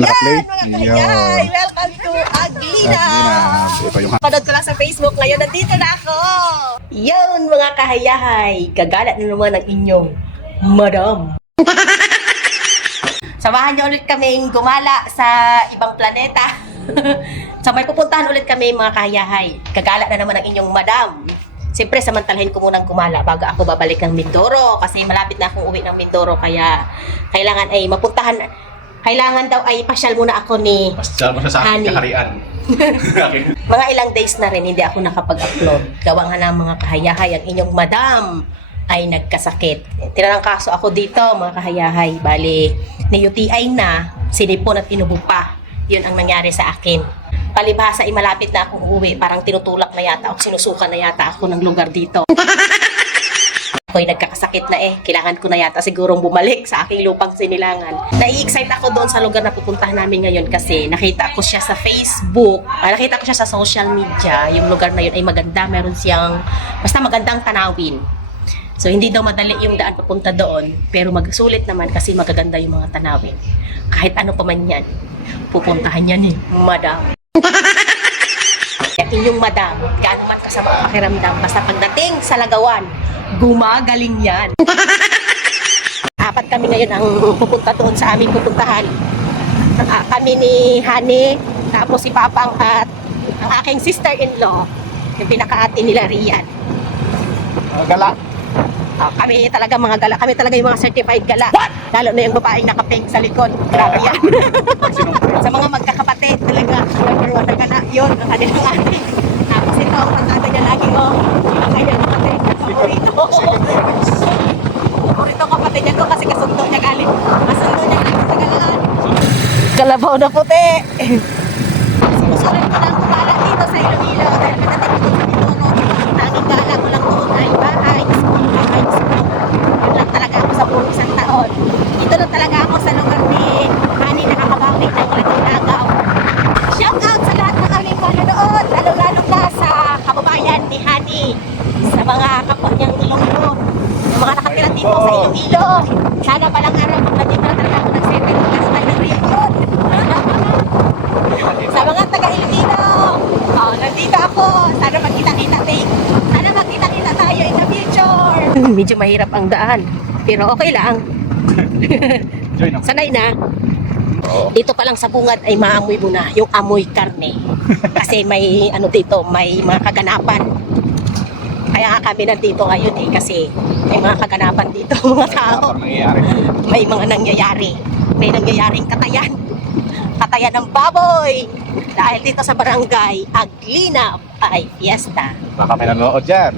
Naka-play? Yan, mga kayay! Welcome to Aglina! Ito yung Panood ko lang sa Facebook, ngayon nandito na ako! Yun, mga kahayahay! Gagalat na naman ang inyong madam! Samahan niyo ulit kaming gumala sa ibang planeta. So may pupuntahan ulit kami, mga kahayahay. Gagalat na naman ang inyong madam. Siyempre, samantalahin ko munang gumala bago ako babalik ng Mindoro. Kasi malapit na akong uwi ng Mindoro. Kaya kailangan ay mapuntahan. Kailangan daw ay pasyal muna ako ni Pasyal mo siya sa aking Honey. kaharian. Mga ilang days na rin hindi ako nakapag-upload. Gawa nga ng mga kahayahay, ang inyong madam ay nagkasakit. Tinangkaso ako dito, mga kahayahay. Bali, ni-UTI na, sinipon at inubo pa. Yun ang nangyari sa akin. Palibhasa ay malapit na akong uuwi. Parang tinutulak na yata o sinusukan na yata ako ng lugar dito. Ako'y nagkakasakit na kailangan ko na yata sigurong bumalik sa aking lupang sinilangan. Nai-excite ako doon sa lugar na pupuntahan namin ngayon kasi nakita ko siya sa Facebook, nakita ko siya sa social media. Yung lugar na yun ay maganda, meron siyang basta magandang tanawin. So hindi daw madali yung daan papunta doon, pero magsulit naman kasi magaganda yung mga tanawin. Kahit ano pa man yan, pupuntahan yan madam. Inyong madam, gaano man kasama ang pakiramdam, basta pagdating sa Lagawan, gumagaling yan. Apat kami ngayon ang pupunta doon sa aming pupuntahan. Kami ni Honey, tapos si Papang at ang aking sister-in-law, yung pinaka-ate nila Rian. Gala. Kami talaga mga gala, kami talaga yung mga certified gala. Lalo na yung babaeng nakapink sa likod. Grabe yan. Sa mga magkakapatid talaga, number one na gala, yun ang kanilang ate. Tapos ito, ang pagkada niya lagi, ang kanyang kapatid, paborito. Paborito kapatid niya to kasi kasundo niya galing. Kasundo niya galing sa galaan. Kalabaw na puti. Sinusulit ko lang kumala dito sa Iloilo dahil pagdating ko sa Mindoro, tanging gala ko lang doon ay bahay, school. Yun lang talaga ako sa buong isang taon. Dito lang talaga ako sa lugar ni Honey nakakabawi ng ulit nagaw. Shout out sa lahat ng aming manonood, lalo-lalo na sa kababayan ni Honey, sa mga kapwa niyang Ilonggo, yung mga nakatira dito sa Iloilo. Sana palang araw kung nandito na talaga ako nag-settle class by the reunion. Sa mga taga-Iloilo, nandito ako. Sana magkita-kita tayo in the future. Medyo mahirap ang daan, pero okay lang. Sanay na. Dito pa lang sa bungad ay maamoy mo na yung amoy karne. Kasi may ano dito, may mga kaganapan. Kaya kami nandito ngayon kasi may mga kaganapan dito, mga tao. May mga nangyayari. May nangyayaring katayan. Katayan ng baboy. Dahil dito sa barangay Aglina ay fiesta. Baka may nanonood dyan.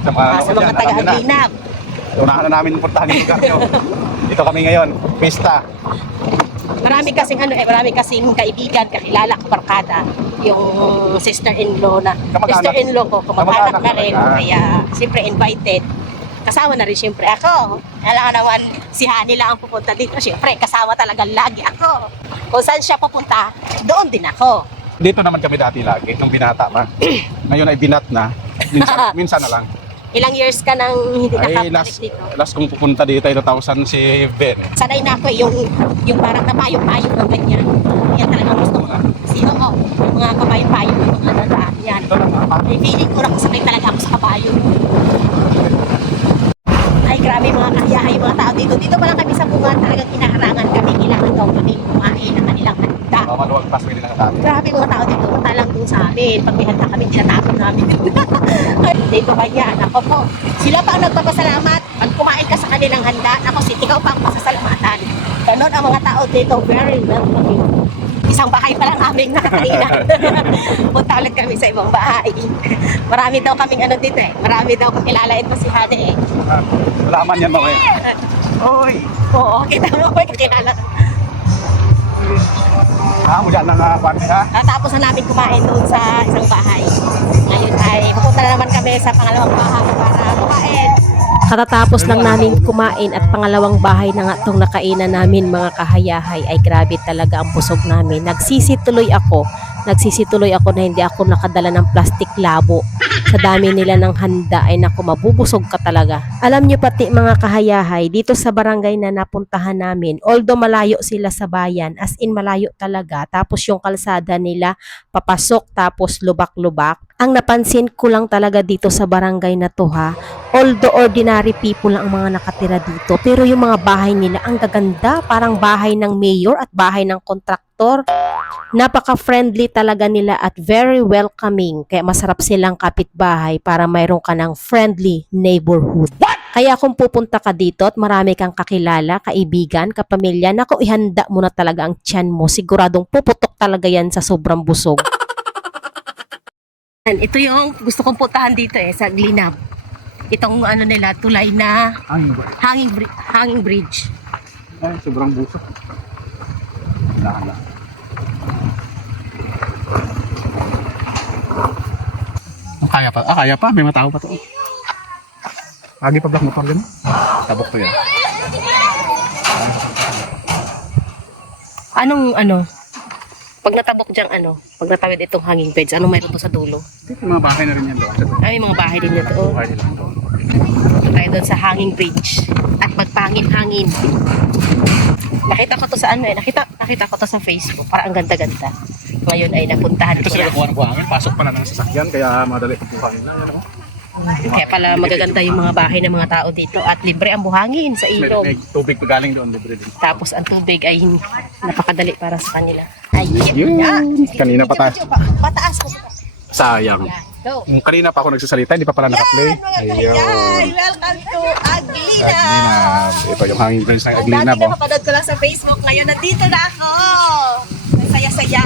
Sa Mga taga-Aglina. Unahan na namin puntahan yung lugar nyo. Dito kami ngayon, pista. Marami kasing kaibigan, kakilala, kabarkada. Yung sister-in-law ko, kamag-anak na rin. Kaya, siyempre invited. Kasama na rin siyempre ako. Alam naman, si Honey lang ang pupunta dito. Siyempre, kasama talaga lagi ako. Kung saan siya pupunta, doon din ako. Dito naman kami dati lagi, nung binata pa. Ngayon ay binat na. Minsan na lang. Ilang years ka nang hindi Ay, nakabalik dito? last kong pupunta dito ay 2007. Sanay na ako yung parang napayong-payong ng ganyan. Yan talagang gusto ko. Sino ko? Yung mga kapayong-payong, yung mga dadaan. Yan. Ito lang, May feeling ko nakasakay talaga ako sa kabayo. Ay, grabe mga kahiyahay yung mga tao dito. Dito pa lang kami sa bunga, talagang inaharangan kami. Kailangan daw kami kumain ng kanilang handa. maluwag pas pwede lang dati. Grabe mga tao dito. Punta lang dun sa amin. Pag may handa kami, tinatapon namin. Dito ba yan? Ako po. Sila pa ang nagpapasalamat. Pag kumain ka sa kanilang handa, ako si ikaw pa ang pasasalamatan. Ganon ang mga tao dito. Very welcoming. Isang bahay pa lang namin nakakainan. Punta ulit kami sa ibang bahay. Marami daw kaming ano dito Marami daw kakilala ito si Honey Wala man yan mga Oy! Oo, kita mo ba kakilala? Mo dyan ng party ha? Tapos na namin kumain doon sa isang bahay. Ngayon ay pupunta na naman kami sa pangalawang bahay para kumain. Katatapos lang namin kumain at pangalawang bahay na nga itong nakainan namin, mga kahayahay, ay grabe talaga ang busog namin. Nagsisi tuloy ako nagsisituloy ako na hindi ako nakadala ng plastic labo. Sa dami nila ng handa ay naku, mabubusog ka talaga. Alam nyo pati mga kahayahay, dito sa barangay na napuntahan namin, although malayo sila sa bayan, as in malayo talaga, tapos yung kalsada nila papasok tapos lubak-lubak. Ang napansin ko lang talaga dito sa barangay na to ha, although ordinary people lang ang mga nakatira dito, pero yung mga bahay nila ang gaganda, parang bahay ng mayor at bahay ng kontraktor. Napaka-friendly talaga nila at very welcoming. Kaya masarap silang kapitbahay para mayroon ka ng friendly neighborhood. Kaya kung pupunta ka dito at marami kang kakilala, kaibigan, kapamilya, naku, ihanda mo na talaga ang tiyan mo. Siguradong puputok talaga yan sa sobrang busog. Ito yung gusto kong puntahan dito sa Glinab. Itong ano nila, tulay na hanging bridge. Ay, sobrang buso. Lahan. Kaya pa. Kaya pa. May matao pa to. Lagi pa black motor ganun. Tabok to yan. Anong ano? Pag natabok diyang pag natawid itong hanging bridge, anong mayroon to sa dulo? May mga bahay na rin yan doon. Ay, mga bahay din nito. Bahay nila doon. Punta tayo doon sa hanging bridge. At magpangin-hangin. Nakita ko to sa nakita ko to sa Facebook. Parang ang ganda-ganda. Ngayon ay napuntahan Ito ko sila na. nakuha ng buhangin. Pasok pa na ng sasakyan. Kaya madali ang buhangin na. Yan, Kaya pala magaganda yung mga bahay ng mga tao dito. At libre ang buhangin sa ilog. May tubig pa galing doon. Libre din. Tapos ang tubig ay napakadali para sa kanila. Ayun. Yun. Kanina pa tayo. Pataas ko. Sayang. Go. Kanina pa ako nagsasalita. Hindi pa pala nakaplay. Welcome to Aglina. Aglinab. Ito yung hanging bridge ng Ang Aglinab. dati nakapanood ko lang sa Facebook. Ngayon nandito na ako. Ang saya-saya.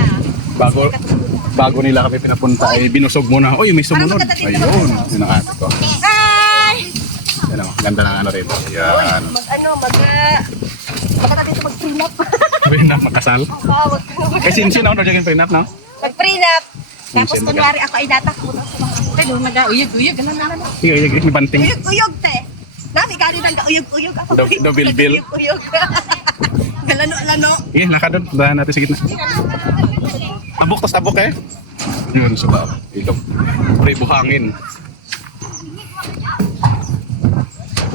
Bago nila kami pinapunta ay binusog muna. Uy, may sumunod. Ayun. Yun ang ate ko. Hi! Yan o. Ganda ng ano rito. Yan. Baka dito mag-prenup. Prenup, makasal. Eh, sinsin ako na dyan prenup, no? Mag-prenup. Tapos Minsan kunwari ako ay datakbo. Pero nag-uyog-uyog. Sige, may banting. Uyog-uyog, te. Nami, kani nag-uyog-uyog. Ako Dobil-bil. uyog-uyog. Galano-lano. Sige, lakad doon. Dahan natin sa gitna. Tabok, tas tabok eh. Yun, sa baba. Ilog. Pre, buhangin.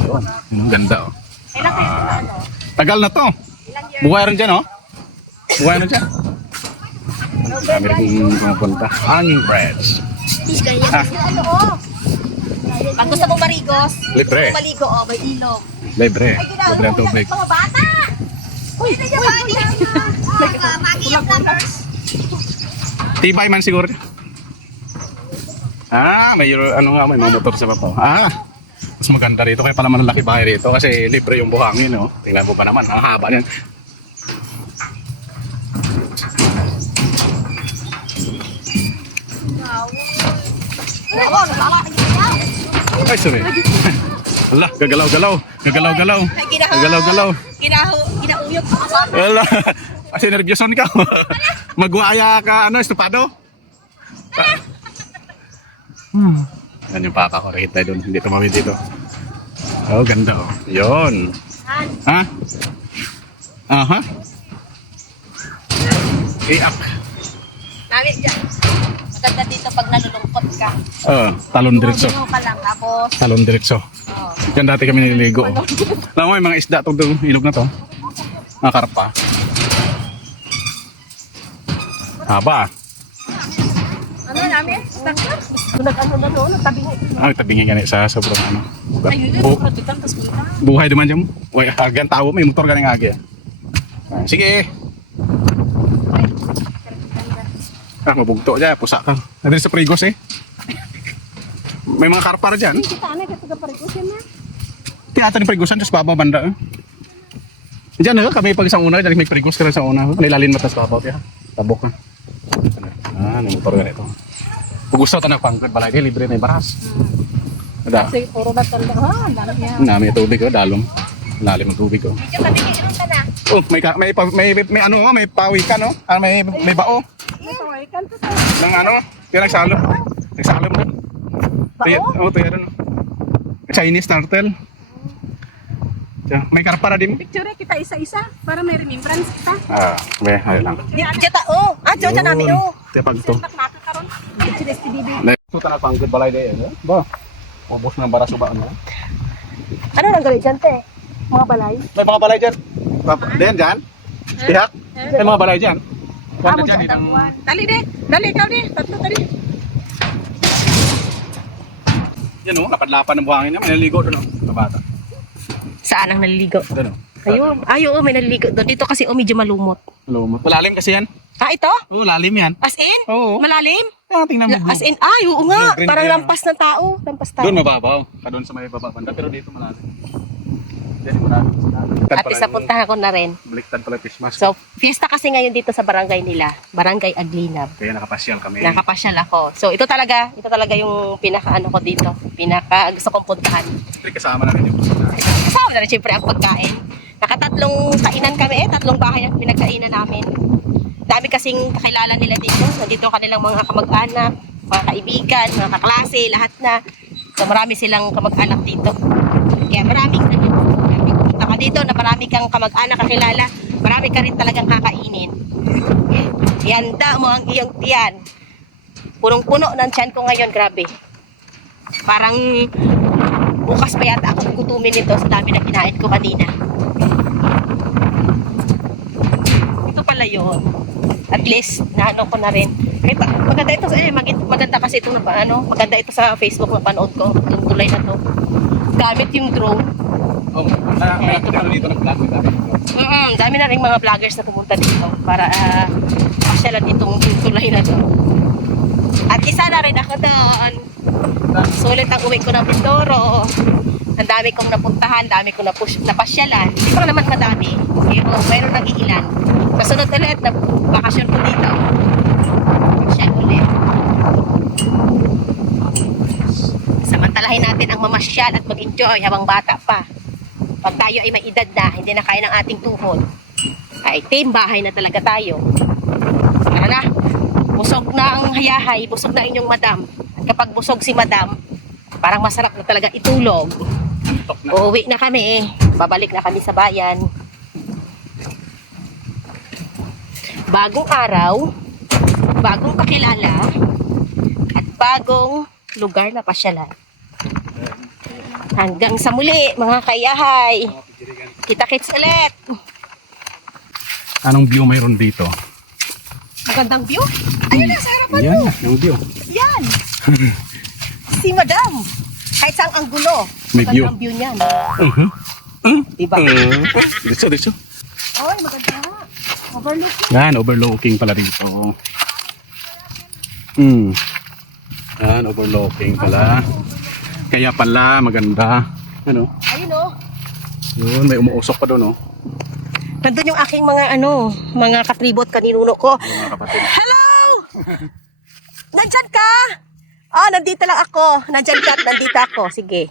Yun. Yun, ang ganda, oh. Kailan kayo Tagal na to. Ilang years? Buhay rin dyan, oh. Buhay rin dyan. Kami rin pumunta. Hanging bridge. Ah. Pag gusto mo marigos, Libre. maligo, may ilog. Libre. Libre ang tubig. Mga bata! Uy, na yung Tibay man siguro. May may mga motor sa papaw. Mas maganda rito kaya pala malaki bahay rito kasi libre yung buhangin, no. Tingnan mo ba naman, ang haba niyan. Ay, sorry. Wala, gagalaw-galaw. Gagalaw-galaw. Gagalaw-galaw. Ginauyog ko sa Wala. Kasi nervyoson ka. Magwaya ka, estupado. Yan yung papa ko. Nakita doon. Hindi tumawid dito. Oh, ganda oh. Yun. Ha? Aha. Iyak. Nami dyan. Maganda dito pag nalulungkot ka. Talon diretso. Tumulong ka lang, tapos, Talon diretso. Diyan dati kami nililigo. Alam mo, may mga isda itong ilog na to. Mga karpa. Haba. ano namin? Nag-ano na doon, nagtabingi. Tabingin gani sa sobrang ano. Ayun yun, pratikan, tas punta. Buhay naman dyan. Uy, agan tao, may motor ganing agi. Sige. Mabugto dyan, pusa ka. Nadali sa Prigos eh. May mga karpar dyan. Kita na, kita parikusin na. Tinata ni Prigosan, tapos baba banda. Diyan na, kami pag isang una, dahil may Prigos ka rin sa una. Nilalin matas babaw, kaya tabok na. May motor ka ito. Kung gusto ito nagpangkod, balay di, libre may baras. Ada. Kasi puro na talaga, dalam niya. May tubig, dalim. Lalim ang tubig. Medyo tabingi, inom ka na. May pawikan, no? May bao. Pawikan to sa. Ng kaya nagsalo. Nagsalo mo doon. Bao? Tuya doon. Chinese turtle. May karpara din. Picture kita isa-isa para may remembrance kita. May, ayun lang. Diyan ta, diyan namin, Tiya pag to. Ito tanang pang good balay day. Ba? Ubos na ng baraso ba ano? Ano nang galit dyan, te? Mga balay? May mga balay dyan. Diyan dyan? Tihak? May mga balay dyan. Wala dyan. Dali, de. Dali, ikaw, de. Tatlo, dali. Yan o, lapan-lapan ng buhangin niya. May naligo doon o. Kabata. Saan ang naliligo? Doon o. Ayun. Ay, oo, may naliligo doon. Dito kasi, medyo malumot. Lumot. Malalim kasi yan. Ah, ito? Oo, lalim yan. As in? Oo. Malalim? Tingnan mo. As in, ay, oo nga. Green, Parang green, lampas ng tao. Lampas tao. Doon mababaw. Doon sa may baba banda. Pero dito malalim. Diyan malalim. At isa puntahan ko na rin. Baliktad pala fish mask. So, fiesta kasi ngayon dito sa barangay nila. Barangay Aglinab. Kaya nakapasyal kami. Nakapasyal ako. So, ito talaga yung pinaka-ano ko dito. Pinaka gusto kong puntahan. Siyempre kasama na rin yung Kasama na rin siyempre ang pagkain. Nakatatlong kainan kami tatlong bahay ang pinagkainan namin. Dami kasing kakilala nila dito. Nandito kanilang mga kamag-anak, mga kaibigan, mga kaklase, lahat na. So marami silang kamag-anak dito. Kaya maraming pumunta ka dito na marami kang kamag-anak kakilala. Marami ka rin talagang kakainin. Ihanda mo ang iyong tiyan. Punong-puno ng tiyan ko ngayon, grabe. Parang bukas pa yata ako gugutumin nito sa dami na kinain ko kanina. Ito pala yun. At least, naano ko na rin. Kahit, maganda ito, maganda kasi ito, maganda ito sa Facebook na panood ko, yung tulay na to. Gamit yung drone. Oh, nakakita dito ng vlog. Dami na rin mga vloggers na pumunta dito para pasyalan itong tulay na to. At isa na rin ako doon. Sulit ang uwi ko ng Mindoro. Ang dami kong napuntahan, dami kong napasyalan. Hindi pa naman madami. Pero mayroon nang iilan. Kasunod ulit na bakasyon ko dito. Pasyal ulit. Samantalahin natin ang mamasyal at mag-enjoy habang bata pa. Pag tayo ay may edad na, hindi na kaya ng ating tuhod, ay team bahay na talaga tayo. Tara na. Busog na ang hayahay, busog na inyong madam. At kapag busog si madam, parang masarap na talaga itulog. Uuwi na kami, babalik na kami sa bayan. Bagong araw, bagong kakilala, at bagong lugar na pasyalan. Hanggang sa muli, mga kayahay. Kita-kits ulit. Anong view mayroon dito? Magandang view. Ayun na, sa harapan Yan, mo. yung view. Yan. Si Madam. Kahit saan ang gulo. May view. Magandang view niyan. Diba? Dito. Oy, maganda nga. Overlooking. Yan, overlooking pala dito. Yan, overlooking pala. Kaya pala, maganda. Ano? Ayun oh. Yun, may umuusok pa doon, oh. Nandun yung aking mga katribot kaninuno ko. Yung mga kapatid. Hello! Nandyan ka? Oh, nandito lang ako. Nandyan ka at nandito ako. Sige.